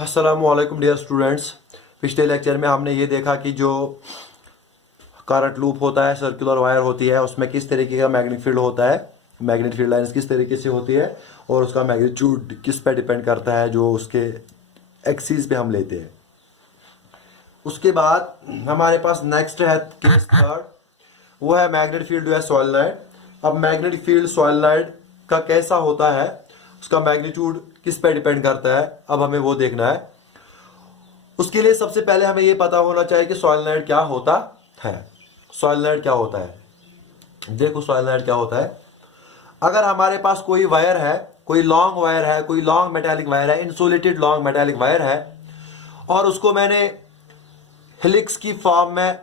अस्सलामुअलैकुम dear students. पिछले lecture में हमने ये देखा कि जो करंट लूप होता है, सर्कुलर वायर होती है, उसमें किस तरीके का मैग्नेटिक फील्ड होता है, मैग्नेटिक फील्ड लाइंस किस तरीके से होती है और उसका मैग्नीट्यूड किस पे डिपेंड करता है, जो उसके एक्सिस पे हम लेते हैं। उसके बाद हमारे पास नेक्स्ट है केस थर्ड, वो है मैग्नेटिक फील्ड जो है सोलेनॉइड। अब मैग्नेटिक फील्ड सोलेनॉइड का कैसा होता है, उसका मैग्नीट्यूड किस पे डिपेंड करता है, अब हमें वो देखना है। उसके लिए सबसे पहले हमें ये पता होना चाहिए कि सोलेनॉइड क्या होता है। सोलेनॉइड क्या होता है, देखो सोलेनॉइड क्या होता है। अगर हमारे पास कोई वायर है, कोई लॉन्ग वायर है, कोई लॉन्ग मेटालिक वायर है, इंसुलेटेड लॉन्ग मेटालिक वायर है, और उसको मैंने हेलिक्स की फॉर्म में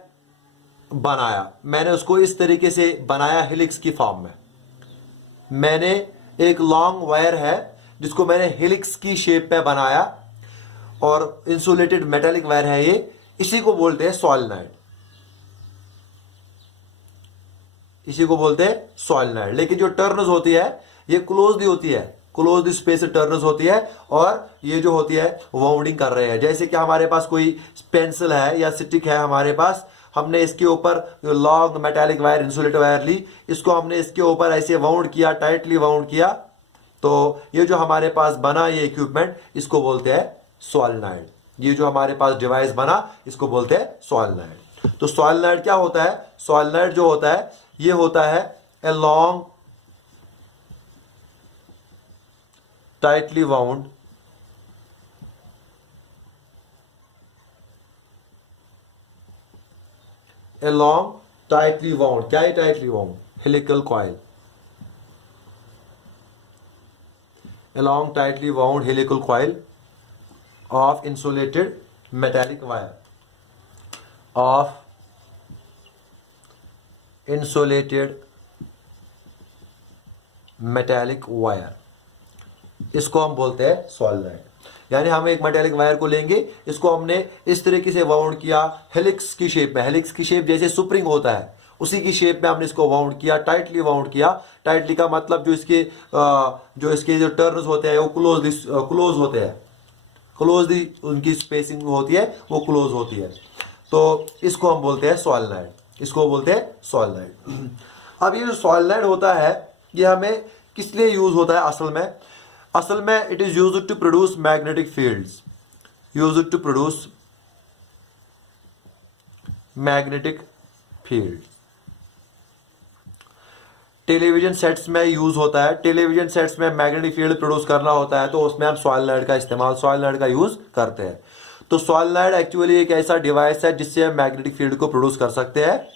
बनाया, मैंने उसको इस तरीके से बनाया हेलिक्स की फॉर्म में। मैंने एक लॉन्ग वायर है जिसको मैंने हेलिक्स की शेप में बनाया और इंसुलेटेड मेटालिक वायर है ये, इसी को बोलते हैं सोलेनॉइड, इसी को बोलते हैं सोलेनॉइड। लेकिन जो टर्न्स होती है ये क्लोज्ड होती है, क्लोज्ड स्पेस टर्न्स होती है, और ये जो होती है वाउंडिंग कर रहे हैं। जैसे कि हमारे पास कोई पेंसिल है या स्टिक है हमारे पास, हमने इसके ऊपर long metallic wire insulated wire ली, इसको हमने इसके ऊपर ऐसे वाउंड किया, टाइटली वाउंड किया, तो ये जो हमारे पास बना ये इक्विपमेंट, इसको बोलते हैं सोलेनॉइड। ये जो हमारे पास डिवाइस बना इसको बोलते हैं सोलेनॉइड। तो सोलेनॉइड क्या होता है, सोलेनॉइड जो होता है ये होता है a long tightly wound a long tightly wound, क्या है tightly wound, helical coil, a long tightly wound helical coil of insulated metallic wire, of insulated metallic wire, इसको हम बोलते हैं सोलेनॉइड। यानी हम एक मेटालिक वायर को लेंगे, इसको हमने इस तरीके से वाउंड किया हेलिक्स की शेप में, हेलिक्स की शेप जैसे स्प्रिंग होता है उसी की शेप में हमने इसको वाउंड किया, टाइटली वाउंड किया। टाइटली का मतलब जो इसके जो टर्न्स होते हैं वो क्लोज होते हैं, क्लोज उनकी स्पेसिंग होती है वो क्लोज होती है, तो इसको हम बोलते हैं सोलेनॉइड, इसको बोलते हैं सोलेनॉइड। अब ये जो सोलेनॉइड होता है ये हमें किस लिए यूज होता है असल में it is used to produce magnetic fields, used to produce magnetic field. Television sets में यूज होता है, टेलीविजन सेट्स में मैग्नेटिक फील्ड प्रोड्यूस करना होता है, तो उसमें हम सोलेनॉइड का इस्तेमाल, सोलेनॉइड का यूज करते हैं। तो सोलेनॉइड एक्चुअली एक ऐसा डिवाइस है जिससे हम मैग्नेटिक फील्ड को प्रोड्यूस कर सकते हैं।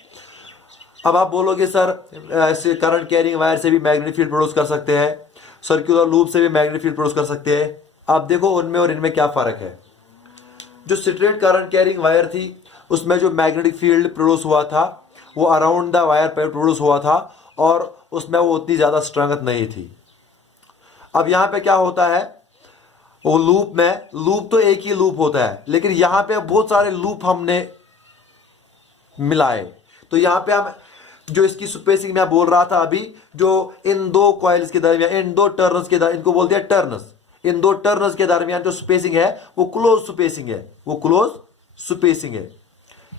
अब आप बोलोगे सर ऐसे करंट कैरिंग वायर से भी मैग्नेटिक फील्ड प्रोड्यूस कर सकते हैं, सर्कुलर लूप से भी मैग्नेटिक फील्ड प्रोड्यूस कर सकते हैं। आप देखो उनमें और इनमें क्या फर्क है। जो स्ट्रेट करंट कैरिंग वायर थी उसमें जो मैग्नेटिक फील्ड प्रोड्यूस हुआ था वो अराउंड द वायर पर प्रोड्यूस हुआ था और उसमें वो उतनी ज्यादा स्ट्रेंथ नहीं थी। अब यहां पे क्या होता है, वो लूप में, लूप तो एक ही लूप होता है लेकिन यहां पे बहुत सारे लूप हमने मिलाए, तो यहां पे हम जो इसकी स्पेसिंग मैं बोल रहा था अभी, जो इन दो कॉइल्स के दरमियान, इन दो टर्न्स के दरमियान, इनको बोलते हैं टर्न्स, इन दो टर्न्स के दरमियान जो स्पेसिंग है वो क्लोज स्पेसिंग है, वो क्लोज स्पेसिंग है,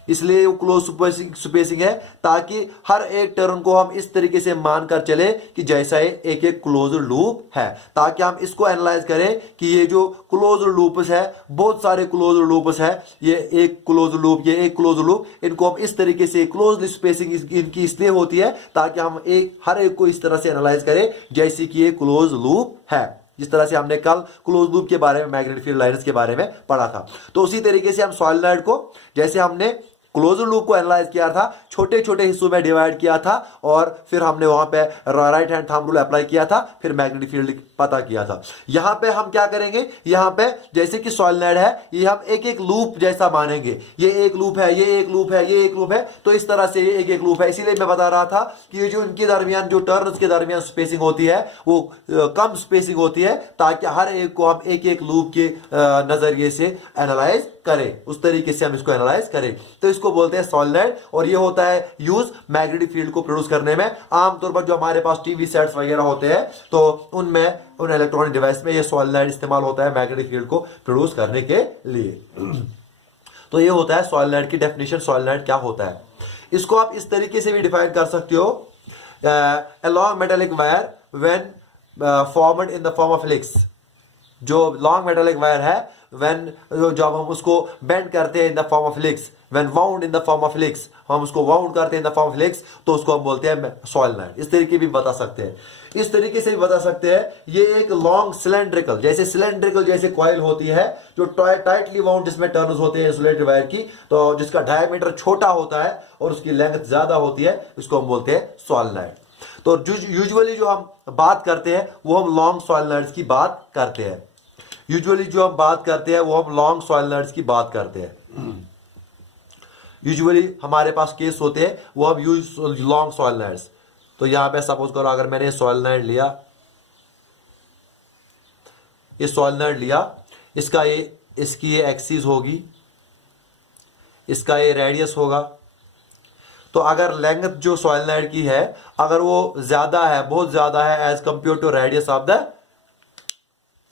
इसलिए वो क्लोज स्पेसिंग है, ताकि हर एक टर्न को हम इस तरीके से मानकर चले कि जैसा एक एक क्लोज लूप है, ताकि हम इसको एनालाइज करें कि ये जो क्लोज लूप्स है, बहुत सारे क्लोज लूप्स है, ये एक क्लोज लूप, ये एक क्लोज लूप, इनको हम इस तरीके से क्लोज स्पेसिंग इनकी इसलिए होती है ताकि हम हर एक को इस तरह से एनालाइज करें जैसे कि ये क्लोज लूप है, जिस तरह से हमने कल क्लोज लूप के बारे में, मैग्नेटिक फील्ड लाइंस के बारे में पढ़ा था। तो उसी तरीके से हम सोलेनॉइड को, जैसे हमने क्लोज लूप को एनालाइज किया था, छोटे छोटे हिस्सों में डिवाइड किया था और फिर हमने वहां पे right hand thumb rule apply किया था, फिर मैग्नेटिक फील्ड पता किया था। यहां पे हम क्या करेंगे, यहां पे जैसे कि सोलेनॉइड है ये हम एक एक लूप जैसा मानेंगे, ये एक लूप है, ये एक लूप है, ये एक लूप है, तो इस तरह से ये एक एक लूप है। इसीलिए मैं बता रहा था कि ये जो इनके दरमियान, जो टर्न्स के दरमियान स्पेसिंग होती है वो कम स्पेसिंग होती है, ताकि हर एक को हम एक एक लूप के नजरिए से एनालाइज करें, उस तरीके से हम इसको एनालाइज करें। तो इसको किसको बोलते हैं, सॉलिनॉइड। और ये होता है यूज मैग्नेटिक फील्ड को प्रोड्यूस करने में। आमतौर पर जो हमारे पास टीवी सेट्स वगैरह होते हैं तो उनमें, उन इलेक्ट्रॉनिक डिवाइस में ये सॉलिनॉइड इस्तेमाल होता है मैग्नेटिक फील्ड को प्रोड्यूस करने के लिए। तो ये होता है सॉलिनॉइड की डेफिनेशन, सॉलिनॉइड क्या होता है। इसको आप इस तरीके से भी डिफाइन कर सकते हो, a long metallic wire when formed in the form of helix। जो लॉन्ग मेटालिक वायर है, when जब हम उसको बेंड करते हैं in the form of helix, when wound in the form of helix, हम उसको वाउंड करते हैं in the form of helix, तो उसको हम बोलते हैं सॉलिनॉइड। इस तरीके भी बता सकते हैं, इस तरीके से भी बता सकते हैं। ये एक लॉन्ग सिलेंड्रिकल, जैसे सिलेंड्रिकल जैसे कॉइल होती है जो टाइटली वाउंड, जिसमें टर्न्स होते हैं इंसुलेटेड वायर की, तो जिसका डायमीटर छोटा होता है और उसकी लेंथ ज्यादा होती है, इसको हम बोलते हैं सॉलिनॉइड। तो यूजुअली जो हम बात करते हैं वो हम लॉन्ग सॉलिनॉइड्स की बात करते हैं। यूजुअली जो हम बात करते हैं वो हम लॉन्ग सॉलिनॉइड्स की बात करते हैं। यूजुअली हमारे पास केस होते हैं वो हम यूज लॉन्ग सॉलिनॉइड्स। तो यहां पे सपोज करो अगर मैंने सॉलिनॉइड लिया, ये सॉलिनॉइड लिया, इसका ये, इसकी ये एक्सिस होगी, इसका ये रेडियस होगा। तो अगर लेंथ जो सॉलिनॉइड की है अगर वो ज्यादा है, बहुत ज्यादा है as compare to radius of the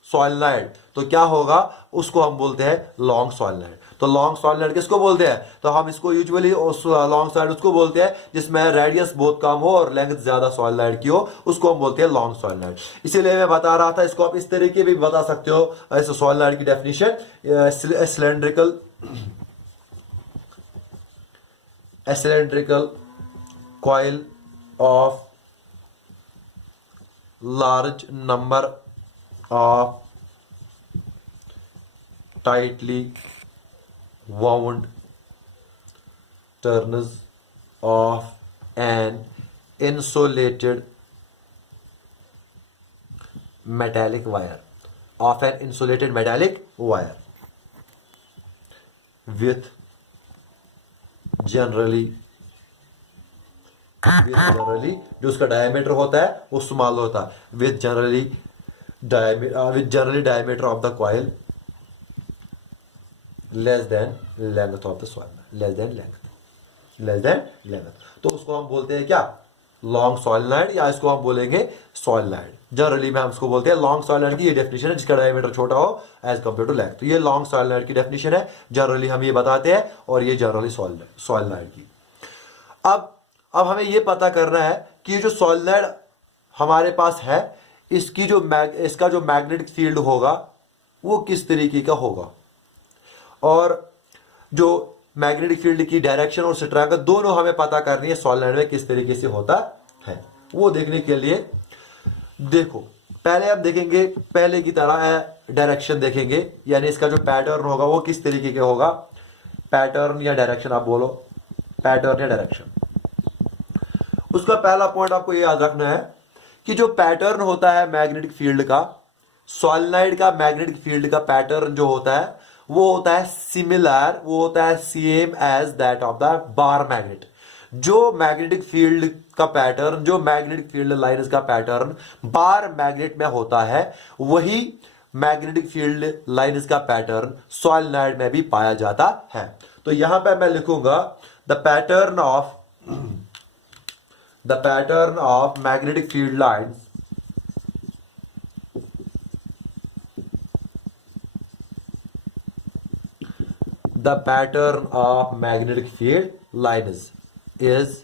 solenoid, तो क्या होगा, उसको हम बोलते हैं लॉन्ग सॉलिनॉइड। तो लॉन्ग सॉलिनॉइड किसको बोलते हैं, तो हम इसको यूजुअली लॉन्ग सॉलिनॉइड उसको बोलते हैं जिसमें रेडियस बहुत कम हो और लेंथ ज्यादा सॉलिनॉइड की हो, उसको हम बोलते हैं लॉन्ग सॉलिनॉइड। इसीलिए मैं बता रहा था, इसको आप इस तरीके भी बता सकते हो, ऐसे सॉलिनॉइड की definition, cylindrical, a cylindrical coil of large number of tightly wound turns of an insulated metallic wire, of an insulated metallic wire with generally जो उसका डायमीटर होता है वो स्मॉल होता है, with generally diameter of the coil less than length of the solenoid, less than length, तो उसको हम बोलते हैं क्या, लॉन्ग सॉलिनॉइड, या इसको हम बोलेंगे सॉलिनॉइड। जनरली में हम इसको बोलते हैं लॉन्ग सॉलिनॉइड की ये डेफिनेशन है, जिसका डायमीटर छोटा हो एज कंपेयर टू लेंथ। तो ये लॉन्ग सॉलिनॉइड की डेफिनेशन है, जनरली हम ये बताते हैं, और ये जनरली सॉलिनॉइड की। अब हमें ये पता करना है कि ये जो सॉलिनॉइड हमारे पास है, इसका जो मैग्नेटिक फील्ड होगा वो किस तरीके का होगा, और जो मैग्नेटिक फील्ड की डायरेक्शन और स्ट्रेंथ दोनों हमें पता करनी है सॉलिनॉइड में किस तरीके से होता है। वो देखने के लिए देखो, पहले हम देखेंगे, पहले की तरह डायरेक्शन देखेंगे, यानी इसका जो पैटर्न होगा वो किस तरीके का होगा, पैटर्न या डायरेक्शन, आप बोलो पैटर्न या डायरेक्शन। उसका पहला पॉइंट आपको ये याद रखना है कि जो पैटर्न होता है मैग्नेटिक फील्ड का, सॉलिनॉइड का मैग्नेटिक फील्ड का पैटर्न जो होता है वो होता है सिमिलर, वो होता है same as that of the bar magnet. जो मैग्नेटिक फील्ड का पैटर्न, जो मैग्नेटिक फील्ड लाइन्स का पैटर्न बार मैग्नेट में होता है, वही मैग्नेटिक फील्ड लाइन्स का पैटर्न सॉलिनॉइड में भी पाया जाता है। तो यहां पे मैं लिखूंगा the pattern of magnetic field lines the pattern of magnetic field lines is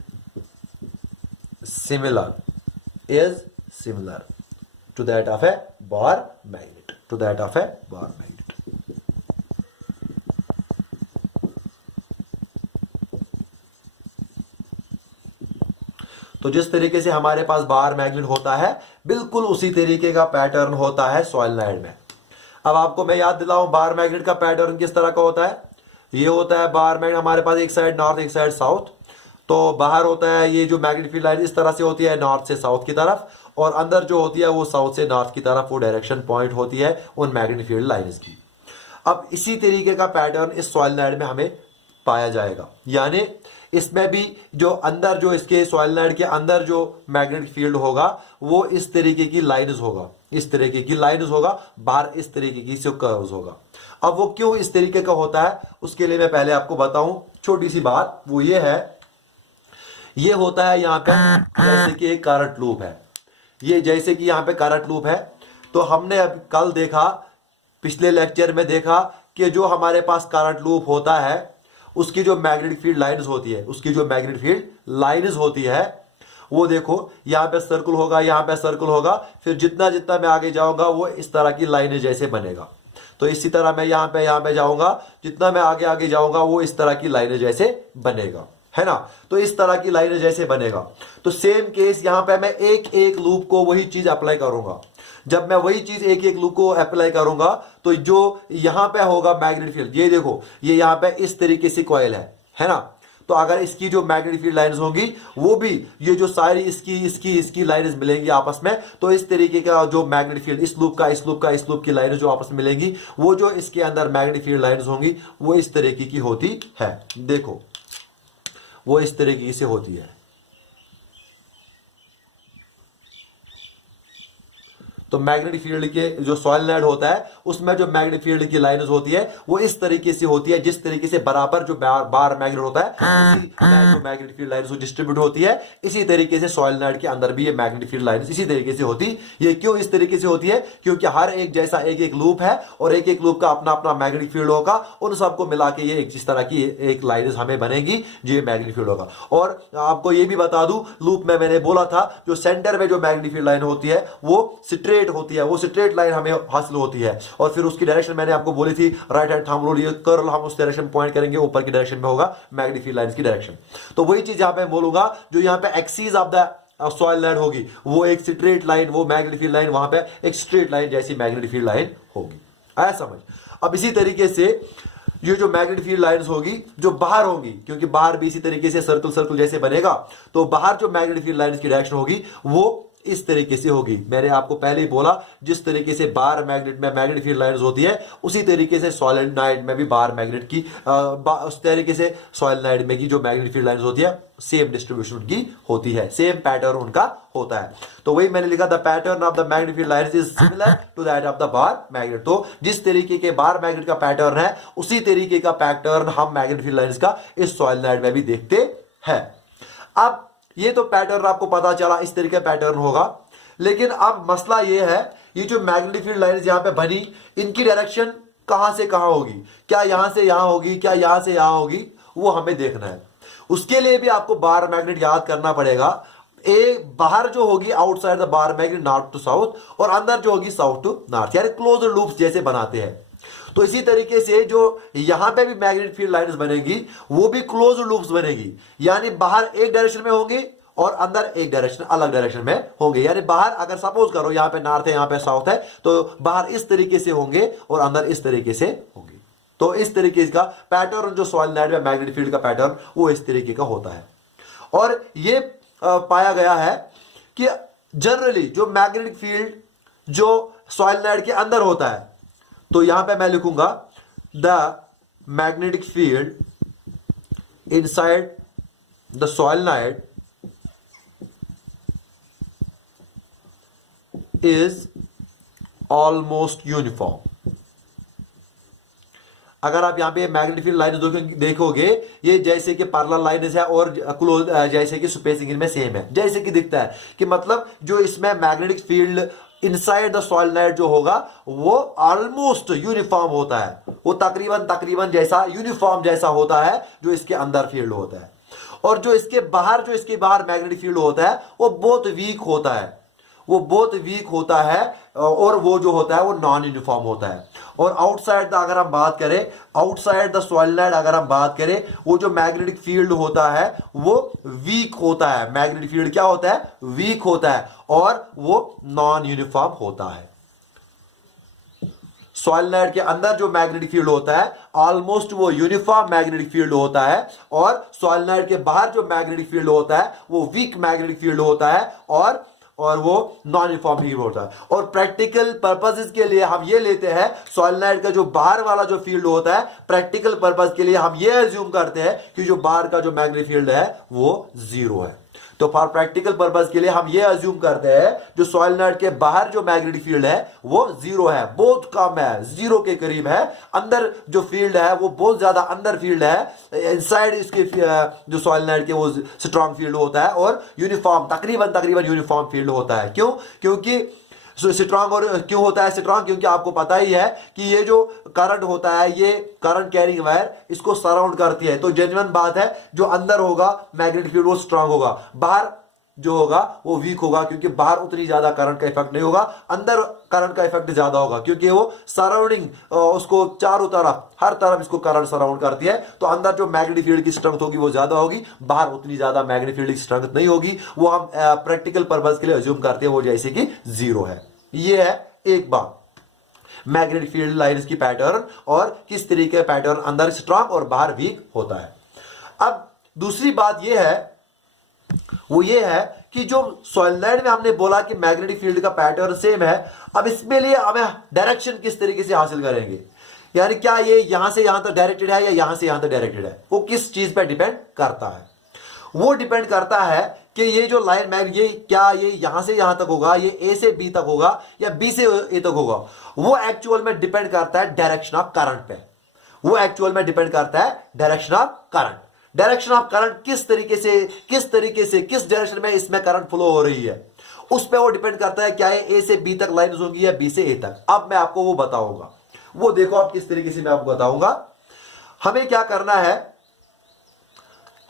similar to that of a bar magnet, तो जिस तरीके से हमारे पास बार मैग्नेट होता है बिल्कुल उसी तरीके का पैटर्न होता है सॉलिनॉइड में। अब आपको मैं याद दिलाऊं बार मैग्नेट का पैटर्न किस तरह का होता है। ये होता है बार मैग्नेट, हमारे पास एक साइड नॉर्थ एक साइड साउथ, तो बाहर होता है ये जो मैग्नेटिक फील्ड लाइन इस तरह से होती है नॉर्थ से साउथ की तरफ, और अंदर जो होती है वो साउथ से नॉर्थ की तरफ, वो डायरेक्शन पॉइंट होती है उन मैग्नेटिक फील्ड लाइन्स की। अब इसी तरीके का पैटर्न इस सॉलिनॉइड में हमें पाया जाएगा, यानी इसमें भी जो अंदर जो इसके सॉलिनॉइड के अंदर जो मैग्नेटिक फील्ड होगा वो इस तरीके की लाइन्स होगा, इस तरीके की लाइन्स होगा, बाहर इस तरीके की कर्व्स होगा। अब वो क्यों इस तरीके का होता है उसके लिए मैं पहले आपको बताऊं, छोटी सी बात वो ये है, ये होता है यहां पे जैसे कि एक करंट लूप है, ये जैसे कि यहां पे करंट लूप है। तो हमने अब कल देखा, पिछले लेक्चर में देखा कि जो हमारे पास करंट लूप होता है उसकी जो मैग्नेटिक फील्ड लाइंस होती है, उसकी जो मैग्नेटिक फील्ड लाइंस होती है वो देखो यहां पे सर्कल होगा, यहां पे सर्कल होगा, फिर जितना जितना मैं आगे जाऊंगा वो इस तरह की लाइनें जैसे बनेगा। तो इसी तरह मैं यहां पे जाऊंगा, जितना मैं आगे आगे जाऊंगा वो इस तरह की लाइनें जैसे बनेगा, है ना। तो इस तरह की लाइनें जैसे बनेगा। तो सेम केस यहां पे मैं एक एक लूप को वही चीज अप्लाई करूंगा। जब मैं वही चीज एक एक लूप को अप्लाई करूंगा तो जो यहां पे होगा मैग्नेटिक फील्ड, ये देखो ये यहां पे इस तरीके से कॉइल है ना। तो अगर इसकी जो मैग्नेटिक फील्ड लाइंस होंगी वो भी ये जो सारी इसकी लाइंस मिलेंगी आपस में, तो इस तरीके का जो मैग्नेटिक फील्ड इस लूप की लाइंस जो आपस में मिलेंगी, वो जो इसके अंदर मैग्नेटिक फील्ड लाइंस होंगी वो इस तरीके की होती है। देखो वो इस तरीके से होती है। तो मैग्नेटिक फील्ड के जो सॉलिनॉइड होता है उसमें जो मैग्नेटिक फील्ड की लाइंस होती है वो इस तरीके से होती है, जिस तरीके से बराबर जो बार मैग्नेट होता है उसी जो मैग्नेटिक फील्ड लाइंस डिस्ट्रीब्यूट होती है, इसी तरीके से सॉलिनॉइड के अंदर भी ये मैग्नेटिक फील्ड लाइंस इसी तरीके से होती है। ये क्यों इस तरीके से होती है? क्योंकि हर एक जैसा एक एक लूप है और एक एक लूप का अपना अपना मैग्नेटिक फील्ड होगा, उन सबको मिला के ये जिस तरह की एक लाइंस हमें बनेगी जो मैग्नेटिक फील्ड होगा। और आपको ये भी बता दूं, लूप में मैंने बोला था जो सेंटर में जो मैग्नेटिक फील्ड लाइन होती है वो स्ट्रेट होती है, वो स्ट्रेट लाइन हमें हासिल होती है। और फिर उसकी डायरेक्शन मैंने आपको बोली थी राइट हैंड थंब रूल, ये कर्ल हम उस डायरेक्शन पॉइंट करेंगे, ऊपर की डायरेक्शन में होगा मैग्नेटिक फील्ड लाइंस की डायरेक्शन। तो वही चीज यहां पे बोलूंगा, जो यहां पे एक्सिस ऑफ द सॉलिनॉइड होगी वो एक स्ट्रेट लाइन, वो मैग्नेटिक फील्ड लाइन वहां पे एक स्ट्रेट लाइन जैसी मैग्नेटिक फील्ड लाइन होगी। आया समझ? अब इसी तरीके से ये जो मैग्नेटिक फील्ड लाइंस होगी जो बाहर होंगी, क्योंकि बाहर भी इसी तरीके से सर्कल जैसे बनेगा, तो बाहर जो मैग्नेटिक फील्ड लाइंस की डायरेक्शन होगी वो इस तरीके से होगी। मैंने आपको पहले ही बोला, जिस तरीके से बार मैग्नेट में मैग्नेटिक फील्ड लाइंस होती है उसी तरीके से सॉलिनॉइड में भी बार मैग्नेट की उस तरीके से सॉलिनॉइड में की जो मैग्नेटिक फील्ड लाइंस होती है सेम डिस्ट्रीब्यूशन की होती है, सेम पैटर्न उनका होता है। तो वही मैंने लिखा, the pattern of the magnetic field lines is similar to that of the bar magnet. तो जिस तरीके के बार मैग्नेट का पैटर्न है उसी तरीके का पैटर्न हम मैग्नेटिक फील्ड लाइंस का इस सॉलिनॉइड में भी देखते हैं। अब ये तो पैटर्न आपको पता चला, इस तरीके का पैटर्न होगा। लेकिन अब मसला ये है, ये जो मैग्नेटिक फील्ड लाइंस यहां पे बनी, इनकी डायरेक्शन कहां से कहां होगी? क्या यहां से यहां होगी, क्या यहां से यहां होगी? वो हमें देखना है। उसके लिए भी आपको बार मैग्नेट याद करना पड़ेगा। बाहर जो होगी outside the bar magnet north to south, और अंदर जो होगी साउथ टू नॉर्थ, यानी क्लोज लूप्स जैसे बनाते हैं। तो इसी तरीके से जो यहां पे भी मैग्नेटिक फील्ड लाइंस बनेगी वो भी क्लोज लूप्स बनेगी, यानी बाहर एक डायरेक्शन में होंगे और अंदर एक डायरेक्शन अलग डायरेक्शन में होंगे। यानी बाहर अगर सपोज करो यहां पे नॉर्थ है यहां पे साउथ है, तो बाहर इस तरीके से होंगे और अंदर इस तरीके से होंगे। तो इस तरीके का पैटर्न जो सॉलिनॉइड में मैग्नेटिक फील्ड का पैटर्न वो इस तरीके का होता है। और ये पाया गया है कि जनरली जो मैग्नेटिक फील्ड जो सॉलिनॉइड के अंदर होता है, तो यहां पे मैं लिखूंगा the magnetic field inside the solenoid is almost uniform. अगर आप यहां पे मैग्नेटिक फील्ड लाइन देखोगे, ये जैसे कि पैरेलल लाइंस है और क्लोज जैसे कि स्पेसिंग इनमें सेम है, जैसे कि दिखता है कि मतलब जो इसमें magnetic field inside the solenoid जो होगा वो ऑलमोस्ट यूनिफॉर्म होता है, वो तकरीबन जैसा यूनिफॉर्म जैसा होता है जो इसके अंदर फील्ड होता है। और जो इसके बाहर मैग्नेटिक फील्ड होता है वो बहुत वीक होता है, और वो जो होता है वो नॉन यूनिफॉर्म होता है। और आउटसाइड अगर हम बात करें, आउटसाइड द सॉलिनॉइड अगर हम बात करें, वो जो मैग्नेटिक फील्ड होता है वो वीक होता है। मैग्नेटिक फील्ड क्या होता है? वीक होता है और वो नॉन यूनिफॉर्म होता है। सॉलिनॉइड के अंदर जो मैग्नेटिक फील्ड होता है ऑलमोस्ट वो यूनिफॉर्म मैग्नेटिक फील्ड होता है, और सॉलिनॉइड के बाहर जो मैग्नेटिक फील्ड होता है वो वीक मैग्नेटिक फील्ड होता है और वो नॉन यूनिफॉर्म ही होता है। और प्रैक्टिकल पर्पसेस के लिए हम ये लेते हैं सॉलिनॉइड का जो बाहर वाला जो फील्ड होता है, प्रैक्टिकल पर्पस के लिए हम ये अज्यूम करते हैं कि जो बाहर का जो मैग्नेटिक फील्ड है वो जीरो है। तो फॉर प्रैक्टिकल पर्पस के लिए हम ये अज्यूम करते हैं जो सॉलिनॉइड के बाहर जो मैग्नेटिक फील्ड है वो जीरो है, बहुत कम है, जीरो के करीब है। अंदर जो फील्ड है वो बहुत ज्यादा अंदर फील्ड है, इनसाइड इसके जो सॉलिनॉइड के वो स्ट्रॉन्ग फील्ड होता है और यूनिफॉर्म तकरीबन यूनिफॉर्म फील्ड होता है। क्यों? क्योंकि स्ट्रांग, और क्यों होता है स्ट्रांग? क्योंकि आपको पता ही है कि ये जो करंट होता है, ये करंट कैरिंग वायर इसको सराउंड करती है। तो जेन्युइन बात है, जो अंदर होगा मैग्नेटिक फील्ड वो स्ट्रांग होगा, बाहर जो होगा वो वीक होगा, क्योंकि बाहर उतनी ज्यादा करंट का इफेक्ट नहीं होगा, अंदर करंट का इफेक्ट ज्यादा होगा, क्योंकि वो सराउंडिंग उसको चारों तरफ हर तरफ इसको करंट सराउंड करती है। तो अंदर जो मैग्नेटिक फील्ड की स्ट्रेंथ होगी वो ज्यादा होगी, बाहर उतनी ज्यादा मैग्नेटिक फील्ड की स्ट्रेंथ नहीं होगी। वो हम प्रैक्टिकल पर्पस के लिए अज्यूम करते हैं वो जैसे कि जीरो है। ये है एक बात, मैग्नेटिक फील्ड लाइंस की पैटर्न और किस तरीके का पैटर्न अंदर स्ट्रांग और बाहर वीक होता है। अब दूसरी बात यह है, वो ये है कि जो सॉलिनॉइड में हमने बोला कि मैग्नेटिक फील्ड का पैटर्न सेम है, अब इसमें लिए हमें डायरेक्शन किस तरीके से हासिल करेंगे, यानी क्या ये यहां से यहां तक डायरेक्टेड है या यहां से यहां तक डायरेक्टेड है, वो किस चीज पर डिपेंड करता है? वो डिपेंड करता है कि ये जो लाइन ये क्या ये यहां से यहां तक होगा, ये ए से बी तक होगा या बी से ए तक होगा। वो एक्चुअल में डिपेंड करता है डायरेक्शन ऑफ करंट पे। वो एक्चुअल में डिपेंड करता है direction of current. Direction of current किस किस डायरेक्शन में इसमें करंट फ्लो हो रही है, उस पर वो डिपेंड करता है क्या है ए से बी तक लाइन होगी या बी से ए तक। अब मैं आपको वो बताऊंगा, वो देखो आप किस तरीके से मैं आपको बताऊंगा। हमें क्या करना है,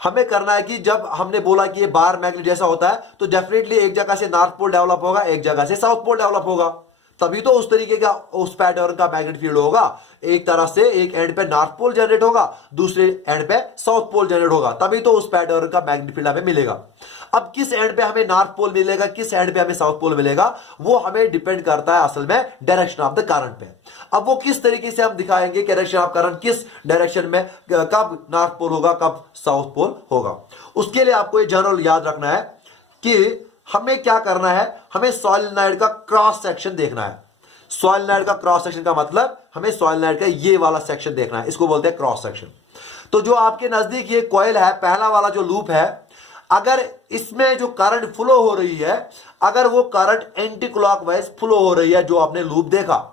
हमें करना है कि जब हमने बोला कि ये बार मैग्नेट जैसा होता है तो डेफिनेटली एक जगह से नॉर्थ पोल डेवलप होगा, एक जगह से साउथ पोल डेवलप होगा, तभी तो उस तरीके का उस पैटर्न का मैग्नेट फील्ड होगा। एक तरफ से एक एंड पे नॉर्थ पोल जनरेट होगा, दूसरे एंड पे साउथ पोल जनरेट होगा, तभी तो उस पैटर्न का मैग्नेट फील्ड हमें मिलेगा। अब किस एंड पे हमें नॉर्थ पोल मिलेगा, किस एंड पे हमें साउथ पोल मिलेगा, वो हमें डिपेंड करता है असल में डायरेक्शन ऑफ द करंट पे। अब वो किस तरीके से हम दिखाएंगे कि डायरेक्शन ऑफ करंट किस डायरेक्शन में, कब नॉर्थ पोल होगा कब साउथ पोल होगा। उसके लिए आपको ये जनरल याद रखना है कि हमें क्या करना है, हमें सॉलिनॉइड का क्रॉस सेक्शन देखना है। सॉलिनॉइड का क्रॉस सेक्शन का मतलब हमें सॉलिनॉइड का ये वाला सेक्शन देखना है, इसको बोलते हैं क्रॉस सेक्शन। तो जो आपके नजदीक ये कॉइल है, पहला वाला जो लूप है, अगर इसमें जो करंट फ्लो हो रही है, अगर वो करंट एंटी क्लॉकवाइज फ्लो हो रही है, जो आपने लूप देखा,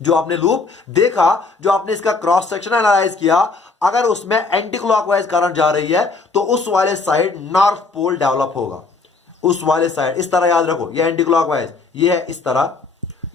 जो आपने इसका क्रॉस सेक्शन एनालाइज किया, अगर उसमें एंटी क्लॉकवाइज करंट जा रही है तो उस वाले साइड नॉर्थ पोल डेवलप होगा। उस वाले साइड, इस तरह याद रखो, ये एंटी क्लॉकवाइज, ये है इस तरह,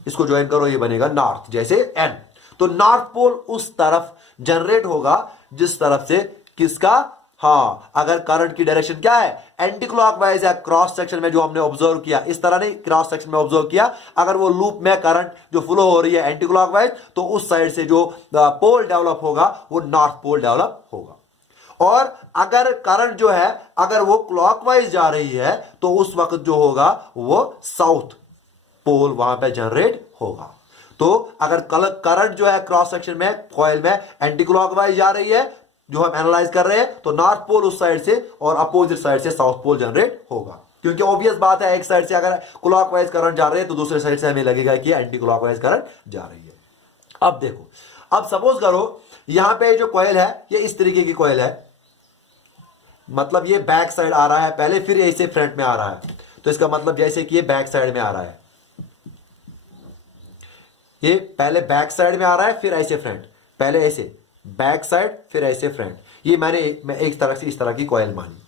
इसको ज्वाइन करो, ये बनेगा नॉर्थ, जैसे एन। तो नॉर्थ पोल उस तरफ जनरेट होगा जिस तरफ से किसका, हाँ, अगर करंट की डायरेक्शन क्या है, एंटी क्लॉकवाइज है। क्रॉस सेक्शन में जो हमने ऑब्जर्व किया, इस तरह नहीं, क्रॉस सेक्शन में ऑब्जर्व किया, अगर वो लूप में करंट जो फ्लो हो रही है एंटी क्लॉकवाइज, तो उस साइड से जो पोल डेवलप होगा वो नॉर्थ पोल डेवलप होगा। और अगर करंट जो है अगर वो क्लॉकवाइज जा रही है तो उस वक्त जो होगा वो साउथ पोल वहां पे जनरेट होगा। तो अगर करंट जो है क्रॉस सेक्शन में कॉइल में एंटी क्लॉकवाइज जा रही है, जो हम एनालाइज कर रहे हैं, तो नॉर्थ पोल उस साइड से और अपोजिट साइड से साउथ पोल जनरेट होगा। क्योंकि ऑब्वियस बात है, एक साइड से अगर क्लॉकवाइज करंट जा रही है तो दूसरे साइड से हमें लगेगा कि एंटी क्लॉकवाइज करंट जा रही है। अब देखो, अब सपोज करो यहां पे जो कॉइल है ये इस तरीके की कॉइल है, मतलब ये बैक साइड आ रहा है पहले, फिर ऐसे फ्रंट में आ रहा है। तो इसका मतलब जैसे कि ये बैक साइड में आ रहा है, ये पहले बैक साइड में आ रहा है फिर ऐसे फ्रंट, पहले ऐसे बैक साइड फिर ऐसे फ्रंट। ये मैं एक तरह से इस तरह की कॉइल मानी।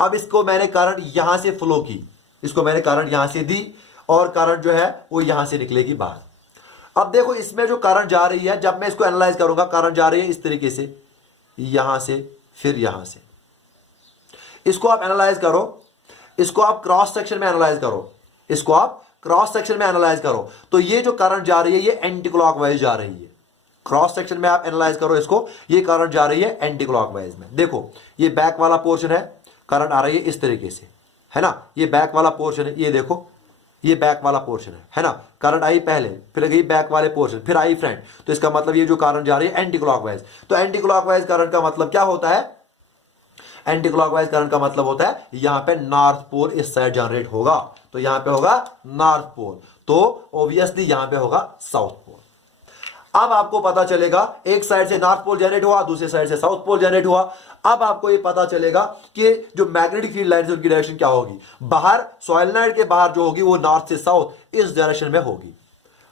अब इसको मैंने करंट यहां से फ्लो की, इसको मैंने करंट यहां से दी और करंट जो है वो यहां से निकलेगी बाहर। अब देखो इसमें जो करंट जा रही है, जब मैं इसको एनालाइज करूंगा, करंट जा रही है इस तरीके से, यहां से फिर यहां से। इसको आप एनालाइज करो, इसको आप क्रॉस सेक्शन में एनालाइज करो, इसको आप क्रॉस सेक्शन में एनालाइज करो, तो ये जो करंट जा रही है ये एंटी क्लॉकवाइज जा रही है। क्रॉस सेक्शन में आप एनालाइज करो इसको, ये करंट जा रही है एंटी क्लॉकवाइज में। देखो ये बैक वाला पोर्शन है, करंट आ रही है इस तरीके से, है ना, ये बैक वाला पोर्शन है, ये देखो ये बैक वाला पोर्शन है ना, करंट आई पहले, फिर गई बैक वाले पोर्शन, फिर आई फ्रंट। तो इसका मतलब ये जो करंट जा रही है एंटी क्लॉकवाइज। तो एंटी क्लॉकवाइज करंट का मतलब क्या होता है, एंटी क्लॉकवाइज करंट का मतलब होता है यहां पे नॉर्थ पोल इस साइड जनरेट होगा, तो यहां पे होगा नॉर्थ पोल, तो ऑब्वियसली यहां पे होगा साउथ पोल। अब आपको पता चलेगा एक साइड से नॉर्थ पोल जनरेट हुआ, दूसरे साइड से साउथ पोल जनरेट हुआ। अब आपको ये पता चलेगा कि जो मैग्नेटिक फील्ड लाइन है उनकी डायरेक्शन क्या होगी। बाहर सॉलिनॉइड के बाहर जो होगी वो नॉर्थ से साउथ इस डायरेक्शन में होगी।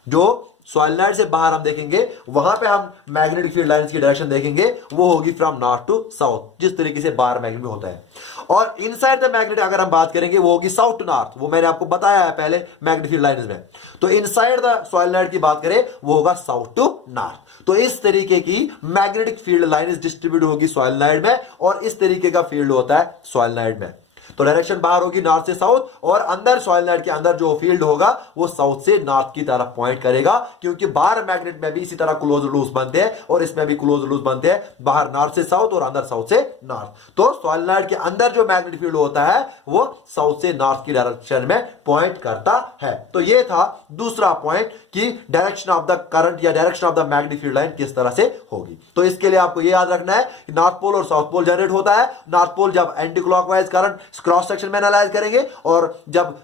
जो सॉलिनॉइड से बाहर हम देखेंगे वहां पे हम मैग्नेटिक फील्ड लाइंस की डायरेक्शन देखेंगे वो होगी फ्रॉम नॉर्थ टू साउथ, जिस तरीके से बाहर मैग्नेट में होता है। और इनसाइड द मैग्नेट अगर हम बात करेंगे वो होगी साउथ टू नॉर्थ, वो मैंने आपको बताया है पहले मैग्नेटिक फील्ड लाइंस में। तो इनसाइड द सॉलिनॉइड की बात करें वो होगा साउथ टू नॉर्थ। तो इस तरीके की मैग्नेटिक फील्ड लाइंस डिस्ट्रीब्यूट होगी सॉलिनॉइड में, और इस तरीके का फील्ड होता है सॉलिनॉइड में। तो डायरेक्शन बाहर होगी नॉर्थ से साउथ, और अंदर सॉलिनॉइड के अंदर जो फील्ड होगा वो साउथ से नॉर्थ की तरफ पॉइंट करेगा, क्योंकि बाहर मैग्नेट में भी इसी तरह क्लोज लूप्स बनते हैं और इसमें भी क्लोज लूप्स बनते हैं, बाहर नॉर्थ से साउथ और अंदर साउथ से नॉर्थ। तो सॉलिनॉइड के अंदर जो मैग्नेटिक फील्ड होता है वो साउथ से नॉर्थ की डायरेक्शन में पॉइंट करता है। तो ये था दूसरा पॉइंट कि डायरेक्शन ऑफ द करंट या direction of the magnetic field line किस तरह से होगी। तो इसके लिए आपको ये याद रखना है कि नॉर्थ पोल और साउथ पोल जनरेट होता है। नॉर्थ पोल जब anti clockwise current cross section में एनालाइज करेंगे, और जब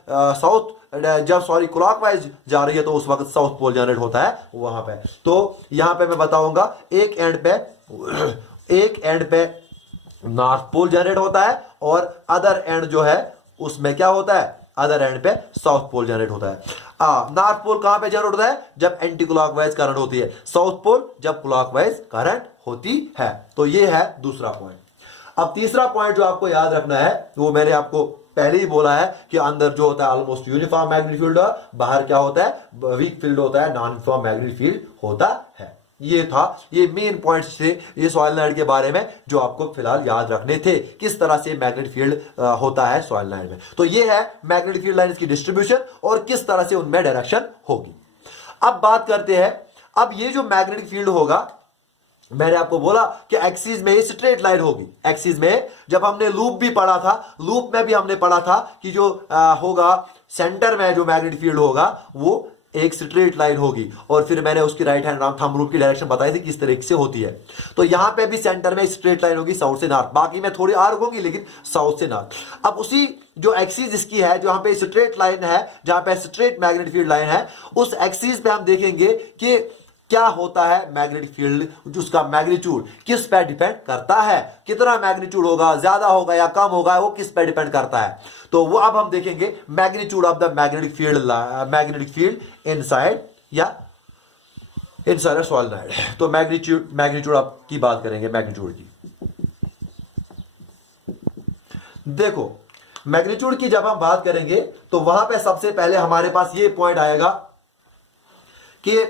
क्लॉकवाइज जा रही है तो उस वक्त साउथ पोल जनरेट होता है वहां पे। तो यहां पे मैं बताऊंगा एक एंड पे नॉर्थ पोल जनरेट होता है, और अदर एंड जो है उसमें क्या होता है, अदर एंड पे साउथ पोल जनरेट होता है। नॉर्थ पोल कहां पे जनरेट होता है, जब एंटी क्लॉकवाइज करंट होती है। साउथ पोल जब क्लॉकवाइज करंट होती है। तो ये है दूसरा पॉइंट। अब तीसरा पॉइंट जो आपको याद रखना है वो मैंने आपको पहले ही बोला है कि अंदर जो होता है ऑलमोस्ट यूनिफॉर्म मैग्नेटिक फील्ड, बाहर क्या होता है वीक फील्ड होता है, नॉन यूनिफॉर्म मैग्नेटिक फील्ड होता है। ये था, ये मेन पॉइंट्स थे ये सॉलिनॉइड के बारे में जो आपको फिलहाल याद रखने थे, किस तरह से मैग्नेटिक फील्ड होता है सॉलिनॉइड में। तो ये है मैग्नेटिक फील्ड लाइंस की डिस्ट्रीब्यूशन और किस तरह से उनमें डायरेक्शन होगी। अब बात करते हैं, अब ये जो मैग्नेटिक फील्ड होगा, मैंने आपको बोला कि एक्सिस में स्ट्रेट लाइन होगी। एक्सिस में जब हमने लूप भी पढ़ा था, लूप में भी हमने पढ़ा था कि जो होगा सेंटर में जो मैग्नेटिक फील्ड होगा वो एक स्ट्रेट लाइन होगी, और फिर मैंने उसकी राइट हैंड थंब रूल की डायरेक्शन बताई थी किस तरीके से होती है। तो यहां पे भी सेंटर में स्ट्रेट लाइन होगी साउथ से नॉर्थ, बाकी में थोड़ी आर्क होगी लेकिन साउथ से नॉर्थ। अब उसी जो एक्सिस इसकी है, जहां पे स्ट्रेट लाइन है, जहां पे स्ट्रेट मैग्नेटिक फील्ड लाइन है, उस एक्सिस पे हम देखेंगे कि क्या होता है मैग्नेटिक फील्ड, उसका मैग्नीट्यूड किस पे डिपेंड करता है, कितना मैग्नीट्यूड होगा, ज्यादा होगा या कम होगा, वो किस पे डिपेंड करता है। तो वो अब हम देखेंगे magnitude of the magnetic field inside या इनसाइड सॉलिनॉइड। तो मैग्नीट्यूड आप की बात करेंगे, मैग्नीट्यूड की। देखो मैग्नीट्यूड की जब हम बात करेंगे तो वहां पे सबसे पहले हमारे पास ये पॉइंट आएगा कि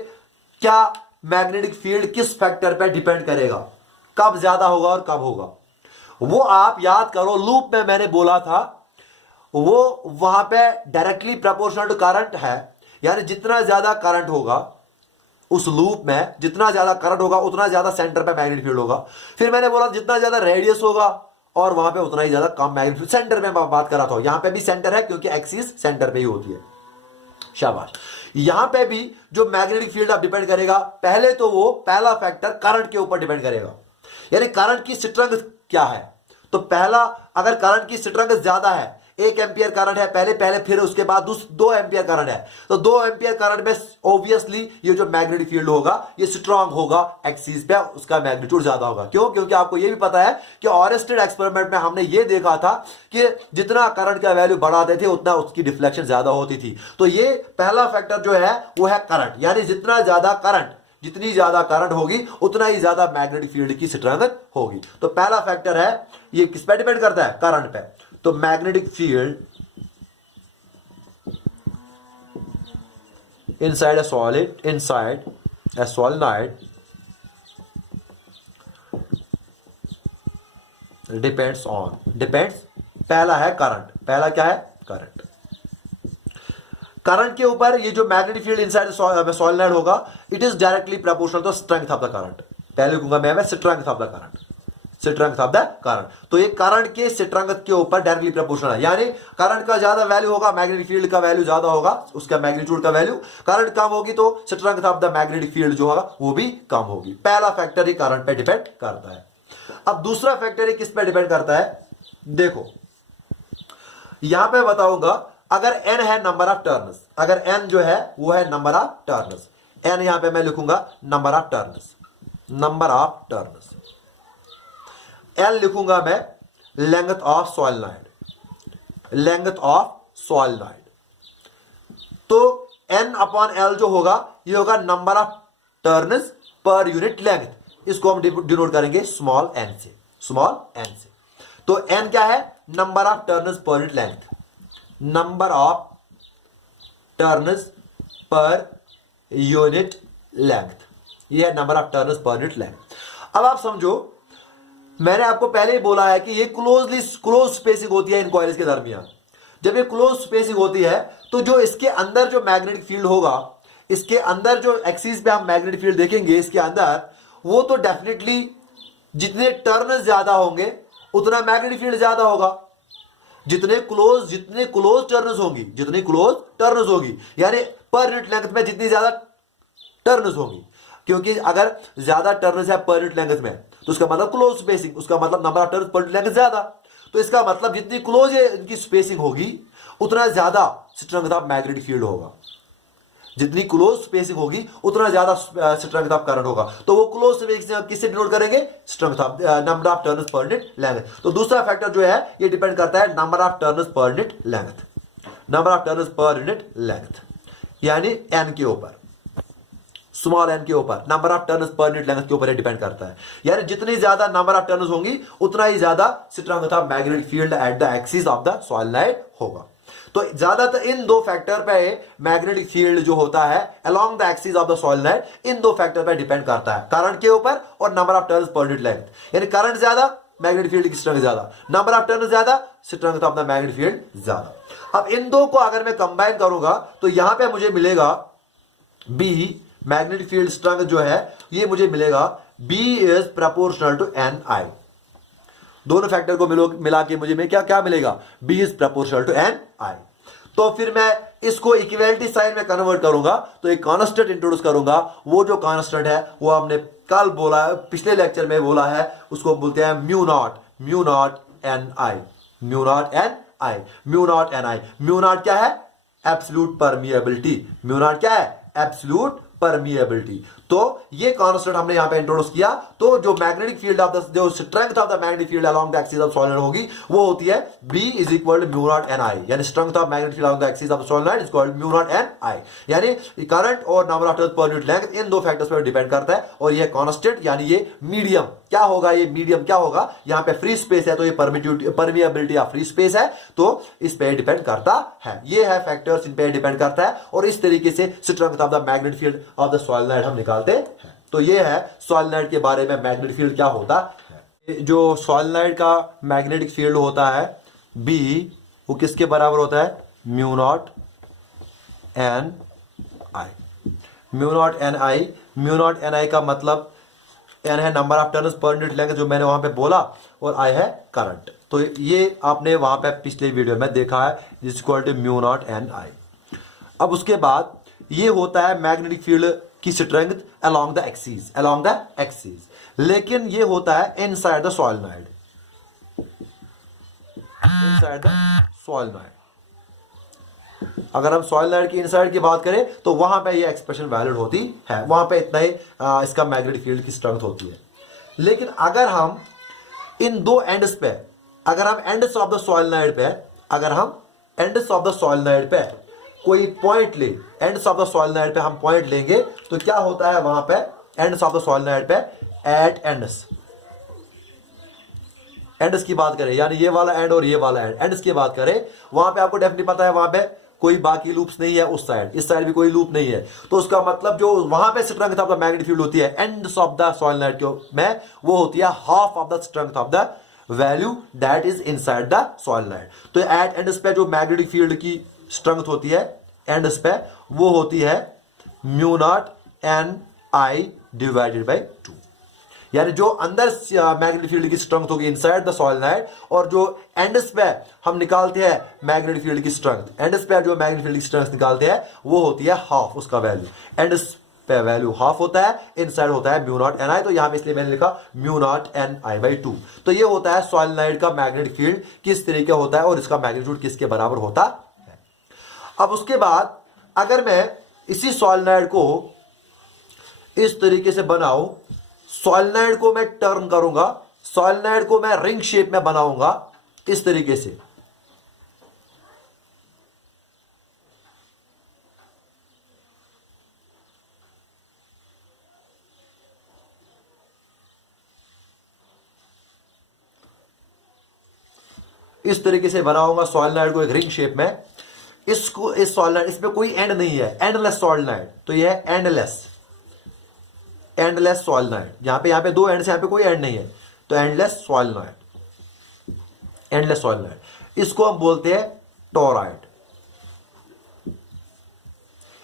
क्या मैग्नेटिक फील्ड किस फैक्टर पे डिपेंड करेगा, कब ज्यादा होगा और कब होगा। वो आप याद करो, लूप में मैंने बोला था वो वहां पे डायरेक्टली प्रोपोर्शनल टू करंट है, यानी जितना ज्यादा करंट होगा उस लूप में, जितना ज्यादा करंट होगा उतना ज्यादा सेंटर पे मैग्नेटिक फील्ड होगा। फिर मैंने बोला जितना ज्यादा रेडियस होगा और वहां पे उतना ही ज्यादा कम मैग्नेटिक फील्ड। सेंटर में मैं बात कर रहा था, यहां पे भी सेंटर है क्योंकि एक्सिस सेंटर पे ही होती है। शाबाश। यहां पे भी जो मैग्नेटिक फील्ड आप डिपेंड करेगा, पहले तो वो पहला फैक्टर करंट के ऊपर डिपेंड करेगा, यानी करंट की स्ट्रेंथ क्या है। तो पहला, अगर करंट की स्ट्रेंथ ज्यादा है, 1 एम्पियर करंट है पहले, फिर उसके बाद 2 एम्पियर करंट है, तो 2 एम्पियर करंट में ऑब्वियसली ये जो मैग्नेटिक फील्ड होगा ये स्ट्रांग होगा, एक्सिस पे उसका मैग्नीट्यूड ज्यादा होगा। क्यों? क्योंकि आपको ये भी पता है कि ऑरेस्टेड एक्सपेरिमेंट में हमने ये देखा था कि जितना करंट का वैल्यू बढ़ाते थे उतना उसकी डिफ्लेक्शन ज्यादा होती थी। तो ये पहला फैक्टर जो है वो है करंट, यानी जितनी ज्यादा करंट होगी उतना ही ज्यादा मैग्नेटिक फील्ड की स्ट्रेंथ होगी। तो पहला फैक्टर है, ये किस पे डिपेंड करता है, करंट पे। तो magnetic field inside a solenoid depends, पहला है करंट, पहला क्या है, करंट। करंट के ऊपर ये जो मैग्नेटिक फील्ड इनसाइड सॉलिनॉइड होगा, it is directly proportional to strength of the current. पहले लिखूंगा मैं strength of the current, strength of the current. तो ये करंट के स्ट्रेंथ के ऊपर डायरेक्टली प्रोपोर्शनल है, यानी करंट का ज्यादा वैल्यू होगा, मैग्नेटिक फील्ड का वैल्यू ज्यादा होगा, उसका मैग्नीट्यूड का वैल्यू। करंट कम होगी तो strength of the magnetic field जो होगा वो भी कम होगी। पहला फैक्टर ही करंट पे डिपेंड करता है। अब दूसरा फैक्टर ही किस पे डिपेंड करता है, देखो यहां पे बताऊंगा, अगर n है नंबर ऑफ टर्न्स, अगर n जो है वो है नंबर ऑफ टर्न्स, n यहां पे मैं लिखूंगा नंबर ऑफ टर्न्स, एल लिखूंगा मैं length of solenoid, length of solenoid. तो N अपॉन L जो होगा ये होगा number of turns per unit length, इसको हम डिनोट करेंगे स्मॉल n से, स्मॉल n से। तो n क्या है? Number of turns per unit length, number of turns per unit length, ये है number of turns per unit length. अब आप समझो, मैंने आपको पहले ही बोला है कि ये क्लोज स्पेसिंग होती है इन कॉइल्स के दरमियान। जब ये क्लोज स्पेसिंग होती है तो जो इसके अंदर जो मैग्नेटिक फील्ड होगा, इसके अंदर जो एक्सिस पे हम मैग्नेटिक फील्ड देखेंगे इसके अंदर, वो तो डेफिनेटली जितने टर्न ज्यादा होंगे उतना मैग्नेटिक फील्ड ज्यादा होगा। जितने क्लोज टर्न्स होंगी, जितनी क्लोज टर्न्स होगी, यानी पर यूनिट लेंथ में जितनी ज्यादा टर्न्स होंगी, क्योंकि अगर ज्यादा टर्न्स है पर यूनिट लेंथ में तो उसका मतलब क्लोज स्पेसिंग, उसका मतलब number of turns per unit length ज्यादा। तो इसका मतलब जितनी क्लोज इनकी स्पेसिंग होगी उतना ज्यादा स्ट्रेंथ ऑफ मैग्नेटिक फील्ड होगा, जितनी क्लोज स्पेसिंग होगी उतना ज्यादा स्ट्रेंथ ऑफ करंट होगा। तो वो क्लोज स्पेसिंग किससे डिनोट करेंगे? Strength of number of turns per unit length. तो दूसरा फैक्टर जो है ये डिपेंड करता है number of turns per unit length, number of turns per unit length, यानी n के ऊपर, स्मॉल n के ऊपर, number of turns per unit length के ऊपर डिपेंड करता है। यानी जितनी ज्यादा नंबर ऑफ टर्न्स होंगी उतना ही ज्यादा strength of magnetic field at the axis of the solenoid होगा। तो ज्यादातर इन दो फैक्टर पे मैग्नेटिक फील्ड जो होता है along the axis of the solenoid, इन दो फैक्टर पे डिपेंड करता है, करंट के ऊपर और number of turns per unit length. यानी करंट ज्यादा, मैग्नेटिक फील्ड की स्ट्रेंथ ज्यादा, नंबर ऑफ टर्न्स ज्यादा, strength of the magnetic field ज्यादा। अब इन दो को अगर मैं कंबाइन करूंगा तो यहां पे मुझे मिलेगा B, मैग्नेटिक फील्ड स्ट्रेंथ जो है ये मुझे मिलेगा B is proportional to NI। दोनों फैक्टर को मिला के मुझे क्या क्या मिलेगा? B is proportional to NI। तो फिर मैं इसको इक्वलिटी साइन में कन्वर्ट करूंगा तो एक कांस्टेंट इंट्रोड्यूस करूंगा। वो जो कांस्टेंट है वो हमने कल बोला है, पिछले लेक्चर में बोला है, उसको बोलते हैं mu naught NI, mu naught NI, mu naught NI। Mu naught क्या है? Absolute permeability. म्यू नॉट क्या है? Absolute permeability. तो ये कांस्टेंट हमने यहां पे इंट्रोड्यूस किया। तो जो मैग्नेटिक फील्ड ऑफ द, जो strength of the magnetic field along the axis of solenoid होगी वो होती है B is equal to mu naught NI, यानी strength of magnetic field along the axis of solenoid is equal to mu naught NI। यानी current और number of turns per unit length इन दो factors पर डिपेंड करता है। और ये कांस्टेंट यानी ये मीडियम क्या होगा? ये मीडियम क्या होगा? यहां पे फ्री स्पेस है तो ये परमिएबिलिटी ऑफ फ्री स्पेस है, तो इस पे डिपेंड करता है। ये है फैक्टर्स, इन पे डिपेंड करता है। और इस तरीके से strength of the magnetic field of the solenoid हम निकालते हैं। तो ये है सॉलिनॉइड के बारे में मैग्नेटिक फील्ड क्या होता है। जो सॉलिनॉइड का मैग्नेटिक फील्ड होता है B, वो किसके बराबर होता है? Mu naught NI। Mu naught NI, mu naught NI का मतलब N है number of turns per unit length जो मैंने वहां पे बोला, और I है करंट। तो ये आपने वहां पे पिछले वीडियो में देखा है, is equal to mu naught NI। अब उसके बाद ये होता है मैग्नेटिक फील्ड की strength along the axis, along the axis. लेकिन ये होता है inside the solenoid, inside the solenoid. अगर हम सॉलिनॉइड की इनसाइड की बात करें तो वहां पे ये एक्सप्रेशन वैलिड होती है, वहां पे इतना ही इसका मैग्नेटिक फील्ड की स्ट्रेंथ होती है। लेकिन अगर हम इन दो एंड्स पे, अगर हम एंड्स ऑफ द सॉलिनॉइड पे, अगर हम एंड्स ऑफ द सॉलिनॉइड पे कोई पॉइंट ले, एंड्स ऑफ द सॉलिनॉइड पे हम पॉइंट लेंगे तो क्या होता है वहां पे एंड्स ऑफ द सॉलिनॉइड पे? एट एंड्स, एंड्स की बात करें, यानी ये वाला एंड और ये वाला एंड, एंड्स की बात करें, वहां पे आपको डेफिनेटली पता है वहां पे कोई बाकी लूप्स नहीं है, उस साइड, इस साइड भी कोई लूप नहीं है। तो उसका मतलब जो वहां पे strength of the magnetic field होती है एंड्स ऑफ द सॉलिनॉइड में, वो होती है half of the strength of the value that is inside the solenoid. तो एट एंड्स पे जो मैग्नेटिक फील्ड की स्ट्रेंथ होती है एंड्स पे, वो होती है mu naught NI divided by 2। यानी जो अंदर मैग्नेटिक फील्ड की स्ट्रेंथ होगी इनसाइड द सॉलिनॉइड, और जो एंड्स पे हम निकालते हैं मैग्नेटिक फील्ड की स्ट्रेंथ, एंड्स पे जो मैग्नेटिक फील्ड की स्ट्रेंथ निकालते हैं वो होती है हाफ, उसका वैल्यू एंड्स पे वैल्यू हाफ होता है, इनसाइड होता है म्यू नॉट NI। तो यहां पे इसलिए मैंने लिखा म्यू नॉट NI बाई 2। तो ये होता है सॉलिनॉइड का मैग्नेटिक फील्ड किस तरीके होता है और इसका मैग्नीट्यूड किसके बराबर होता है। अब उसके बाद अगर मैं इसी सॉलिनॉइड को इस तरीके से बनाऊं, सॉलिनॉइड को मैं टर्न करूंगा सॉलिनॉइड को मैं रिंग शेप में बनाऊंगा इस तरीके से। इस तरीके से बनाऊंगा सॉलिनॉइड को एक रिंग शेप में। इसको इस सॉलिनॉइड, इसमें कोई एंड नहीं है, एंडलेस सॉलिनॉइड, तो यह है एंडलेस सॉलिनॉइड। यहां पे दो एंड से, यहां पे कोई एंड नहीं है, तो एंडलेस सॉलिनॉइड। इसको हम बोलते हैं टोरॉइड।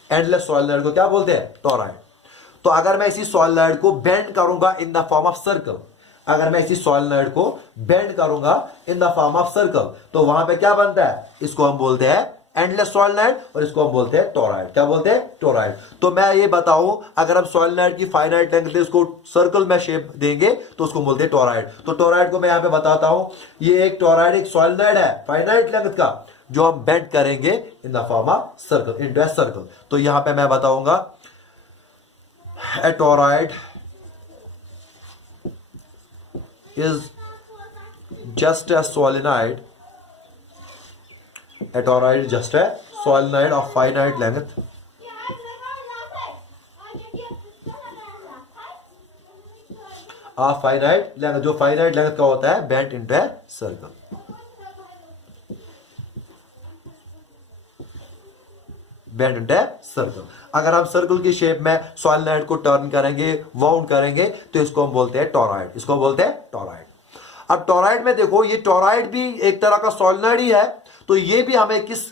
एंडलेस सॉलिनॉइड को क्या बोलते हैं? टोरॉइड। तो अगर मैं इसी सॉलिनॉइड को बेंड करूंगा in the form of circle, अगर मैं इसी सॉलिनॉइड को बेंड करूंगा in the form of circle, तो वहां पे क्या बनता है? इसको हम बोलते हैं एंडलेस सॉलिनॉइड और इसको हम बोलते हैं टोरॉइड। क्या बोलते हैं? टोरॉइड। तो मैं ये बताऊं, अगर हम सॉलिनॉइड की फाइनाइट लेंथ ले उसको सर्कल में शेप देंगे तो उसको बोलते हैं टोरॉइड। तो टोरॉइड को मैं यहां पे बताता हूं, ये एक टोरॉइड एक सॉलिनॉइड है फाइनाइट लेंथ का, जो हम बेंड करेंगे in the form of circle, into a circle. तो यहां पे मैं बताऊंगा ए toroid is just a solenoid. A toroid is just a solenoid of finite length. Of finite length, जो finite length का होता है bent into a circle. Bend into circle. अगर हम सर्कल की शेप में सॉलिनॉइड को टर्न करेंगे, वाउंड करेंगे, तो इसको हम बोलते हैं टोरॉइड। इसको बोलते हैं टोरॉइड। अब टोरॉइड में देखो, ये टोरॉइड भी एक तरह का सॉलिनॉइड ही है, तो ये भी हमें किस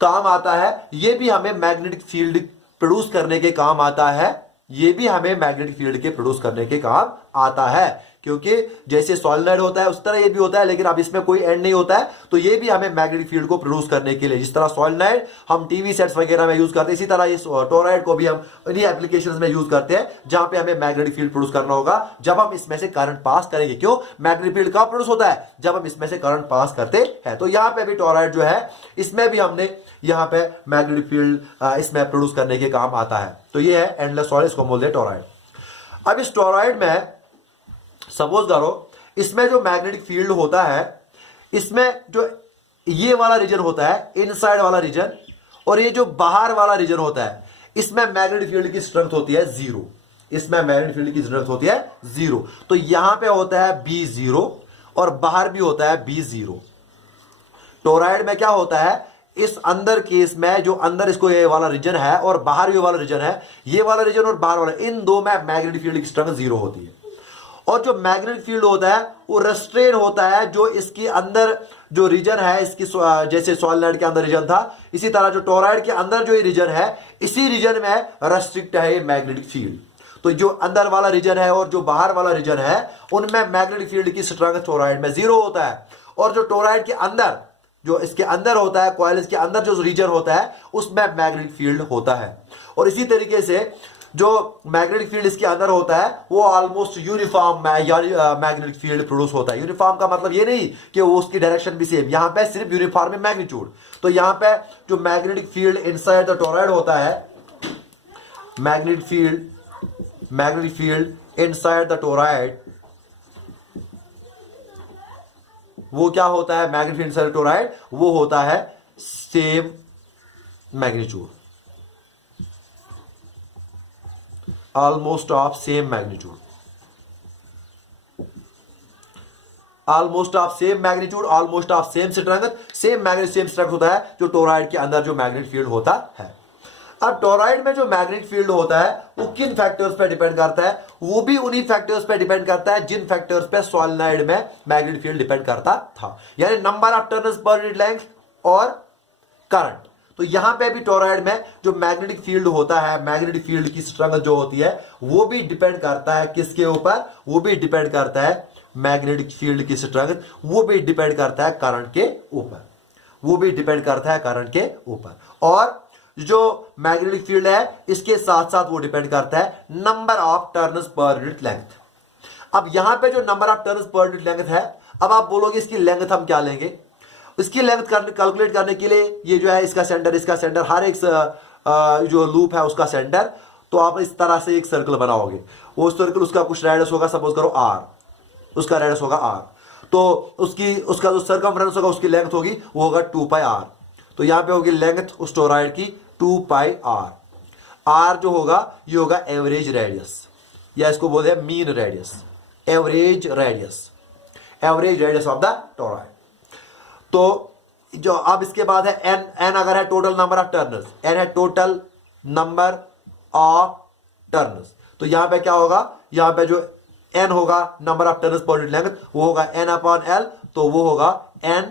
काम आता है? ये भी हमें मैग्नेटिक फील्ड प्रोड्यूस करने के काम आता है। ये भी हमें मैग्नेटिक फील्ड के प्रोड्यूस करने के काम आता है, क्योंकि जैसे सॉलिनॉइड होता है उस तरह ये भी होता है, लेकिन अब इसमें कोई एंड नहीं होता है, तो ये भी हमें मैग्नेटिक फील्ड को प्रोड्यूस करने के लिए, जिस तरह सॉलिनॉइड हम टीवी सेट्स वगैरह में यूज करते हैं, इसी तरह ये टोरॉइड को भी हम इन्हीं एप्लीकेशंस में यूज करते हैं जहां पे हमें मैग्नेटिक फील्ड प्रोड्यूस करना होगा जब हम इसमें से करंट पास करेंगे। क्यों? मैग्नेटिक फील्ड कहां प्रोड्यूस होता है? जब हम इसमें से करंट पास करते हैं। तो यहां पे भी टोरॉइड जो है, इसमें भी हमने यहां पे मैग्नेटिक फील्ड इसमें प्रोड्यूस करने के काम आता है। तो ये है एंडलेस सॉलिड, इसको बोलते हैं टोरॉइड। अब इस टोरॉइड में सपोज करो, इसमें जो मैग्नेटिक फील्ड होता है, इसमें जो ये वाला रीजन होता है, इनसाइड वाला रीजन, और ये जो बाहर वाला रीजन होता है, इसमें मैग्नेटिक फील्ड की स्ट्रेंथ होती है 0। इसमें मैग्नेटिक फील्ड की स्ट्रेंथ होती है 0। तो यहां पे होता है B0 और बाहर भी होता है B0। टोरॉइड में क्या होता है? इस अंदर केस में जो अंदर इसको ये वाला रीजन है और बाहर ये वाला रीजन है, ये वाला रीजन और बाहर वाला, इन दो में मैग्नेटिक फील्ड की स्ट्रेंथ 0 होती है। और जो मैग्नेटिक फील्ड होता है वो रेस्ट्रेन होता है, जो इसके अंदर जो रीजन है, इसकी जैसे सॉलिनॉइड के अंदर रीजन था, इसी तरह जो टोरॉइड के अंदर जो ये रीजन है, इसी रीजन में रेस्ट्रिक्ट है ये मैग्नेटिक फील्ड। तो जो अंदर वाला रीजन है और जो बाहर वाला रीजन है, उनमें मैग्नेटिक फील्ड की स्ट्रेंथ टोरॉइड में 0 होता है। और जो टोरॉइड के अंदर, जो इसके अंदर होता है, कॉइल के अंदर जो रीजन होता है, उसमें मैग्नेटिक फील्ड होता है। और इसी तरीके से जो मैग्नेटिक फील्ड इसके अंदर होता है, वो almost uniform magnetic field produce होता है। यूनिफॉर्म का मतलब ये नहीं कि वो उसकी डायरेक्शन भी सेम, यहां पे सिर्फ यूनिफॉर्म है मैग्नीट्यूड। तो यहां पे जो magnetic field inside the toroid होता है, magnetic field inside the toroid, वो क्या होता है? Magnetic field inside the toroid वो होता है same magnitude, almost of same magnitude, almost of same magnitude, almost of same strength. Same magnet same strength होता है जो टोरॉइड के अंदर जो मैग्नेटिक फील्ड होता है। अब टोरॉइड में जो मैग्नेटिक फील्ड होता है वो किन फैक्टर्स पे डिपेंड करता है? वो भी उन्हीं फैक्टर्स पे डिपेंड करता है जिन फैक्टर्स पे सॉलिनॉइड में मैग्नेटिक फील्ड डिपेंड करता था, यानी number of turns per unit length और करंट। तो यहां पे भी टोरॉइड में जो मैग्नेटिक फील्ड होता है, मैग्नेटिक फील्ड की स्ट्रेंथ जो होती है, वो भी डिपेंड करता है किसके ऊपर? वो भी डिपेंड करता है मैग्नेटिक फील्ड की स्ट्रेंथ, वो भी डिपेंड करता है करंट के ऊपर, वो भी डिपेंड करता है करंट के ऊपर। और जो मैग्नेटिक फील्ड है, इसके साथ साथ वो डिपेंड करता है number of turns per unit length. अब यहां पे जो number of turns per unit length है, अब आप बोलोगे इसकी लेंथ हम क्या लेंगे? इसकी लेंथ कैलकुलेट करने के लिए ये जो है इसका सेंटर, हर एक जो लूप है उसका सेंटर, तो आप इस तरह से एक सर्कल बनाओगे। वो सर्कल उसका कुछ रेडियस होगा, सपोज करो R। उसका रेडियस होगा r। तो उसका जो सर्कमफ्रेंस होगा, उसकी लेंथ होगी वो होगा 2πr। तो यहां पे होगी लेंथ उस टोरॉइड की 2πr। r जो होगा ये होगा एवरेज रेडियस, या इसको बोलते हैं mean radius, average radius of the toroid. तो जो अब इसके बाद है n अगर है total number of Turners, n है टोटल नंबर ऑफ टर्नर्स। तो यहां पे क्या होगा, यहां पे जो n होगा नंबर ऑफ टर्नर्स पर यूनिट लेंथ, वो होगा n अपॉन l, तो वो होगा n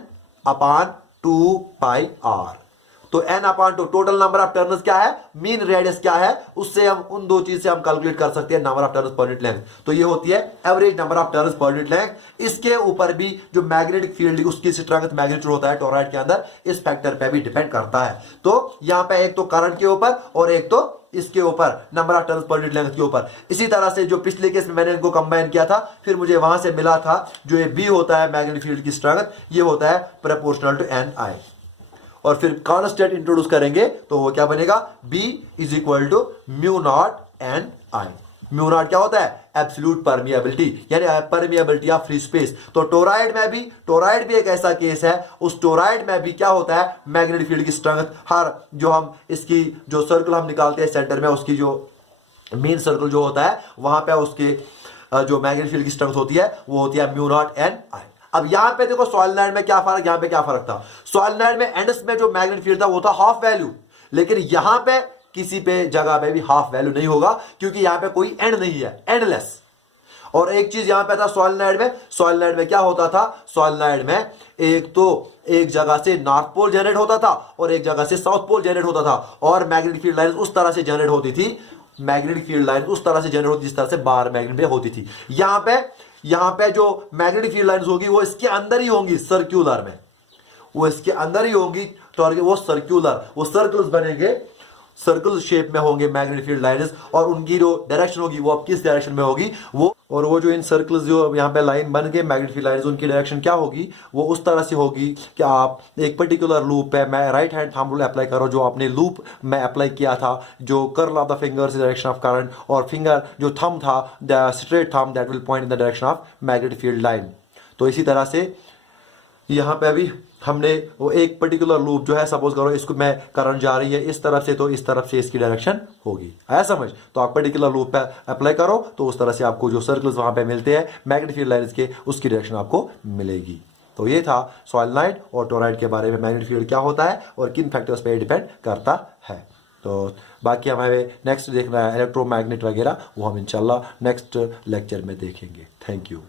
अपॉन 2πr। तो n upon 2 total number of Turners क्या है, मीन रेडियस क्या है, उससे हम उन दो चीज से हम कैलकुलेट कर सकते हैं नंबर ऑफ टर्नर्स पर यूनिट लेंथ। तो ये होती है एवरेज नंबर ऑफ टर्नर्स पर यूनिट लेंथ। इसके ऊपर भी जो मैग्नेटिक फील्ड उसकी स्ट्रेंथ मैग्नीट्यूड होता है टोरॉइड के अंदर, इस फैक्टर पे भी डिपेंड करता है। तो यहां पे एक तो करंट के ऊपर और एक तो इसके ऊपर number of turns per unit length के ऊपर। इसी तरह से जो पिछले केस में मैंने इनको कंबाइन किया था, फिर मुझे वहां से मिला था जो ये B होता है मैग्नेटिक फील्ड की स्ट्रेंथ, ये होता है प्रोपोर्शनल टू Ni। और फिर कांस्टेंट इंट्रोड्यूस करेंगे तो वो क्या बनेगा, B is equal to mu naught Ni। Mu naught क्या होता है, एब्सोल्यूट परमिएबिलिटी, यानी परमिएबिलिटी ऑफ फ्री स्पेस। तो टोरॉइड भी एक ऐसा केस है, उस टोरॉइड में भी क्या होता है, मैग्नेटिक फील्ड की स्ट्रेंथ हर जो हम इसकी जो सर्कल हम निकालते हैं सेंटर में, उसकी जो मेन सर्कल जो होता है वहां पे उसके जो मैग्नेटिक फील्ड की स्ट्रेंथ होती है वो होती है म्यू नॉट Ni। अब यहां पे देखो सॉलिनॉइड में क्या फर्क, यहां पे क्या फर्क था। सॉलिनॉइड में एंड्स में जो मैग्नेटिक फील्ड था वो था हाफ वैल्यू, लेकिन यहां पे किसी पे जगह पे भी हाफ वैल्यू नहीं होगा, क्योंकि यहां पे कोई एंड नहीं है, एंडलेस। और एक चीज यहां पे था सॉलिनॉइड में क्या होता था, सॉलिनॉइड में एक जगह से नॉर्थ पोल जनरेट होता था और एक जगह से साउथ पोल जनरेट होता था, और मैग्नेटिक फील्ड लाइन उस तरह से जनरेट होती थी, जिस तरह से बाहर मैग्नेट पे होती थी। यहां पे जो मैग्नेटिक फील्ड लाइंस होगी वो इसके अंदर ही होंगी, सर्क्यूलर में, वो इसके अंदर ही होंगी। तो वो सर्कल्स बनेंगे, सर्कल शेप में होंगे मैग्नेटिक फील्ड लाइंस, और उनकी जो डायरेक्शन होगी वो अब किस डायरेक्शन में होगी, वो जो इन सर्कल्स जो यहाँ पे लाइन बन गए मैग्नेटिक फील्ड लाइंस, उनकी डायरेक्शन क्या होगी, वो उस तरह से होगी कि आप एक पर्टिकुलर लूप पे मैं right hand thumb rule apply करो, जो आपने लूप में अप्लाई किया था, जो curl of the fingers in direction of current, और फिंगर जो थंब था the straight thumb that will point in the direction of magnetic field line. तो इसी तरह से यहाँ पे अभी हमने वो एक पर्टिकुलर लूप जो है, सपोज करो इसको मैं करंट जा रही है इस तरफ से, तो इस तरफ से इसकी डायरेक्शन होगी, आया समझ। तो आप पर्टिकुलर लूप पे अप्लाई करो तो उस तरह से आपको जो सर्कल्स वहां पे मिलते हैं मैग्नेटिक फील्ड लाइंस के, उसकी डायरेक्शन आपको मिलेगी। तो ये था सॉलिनॉइड और टोरॉइड के बारे में, मैग्नेटिक फील्ड क्या होता है और किन फैक्टर्स पे डिपेंड करता है। तो बाकी हमें नेक्स्ट देखना है इलेक्ट्रोमैग्नेट वगैरह, वो हम इंशाल्लाह नेक्स्ट लेक्चर में देखेंगे। Thank you.